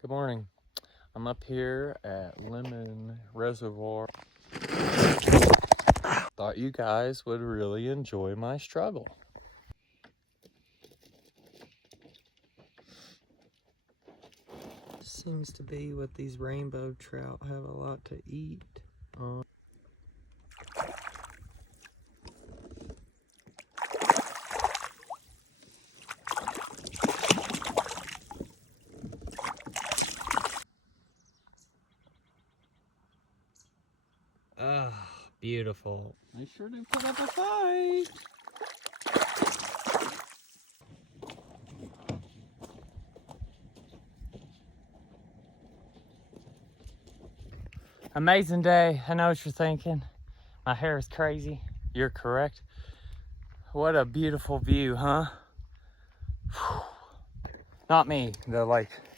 Good morning. I'm up here at Lemon Reservoir. Thought you guys would really enjoy my struggle. Seems to be what these rainbow trout have a lot to eat on. Ah, beautiful. They sure do put up a fight. Amazing day. I know what you're thinking. My hair is crazy. You're correct. What a beautiful view, huh? Not me, the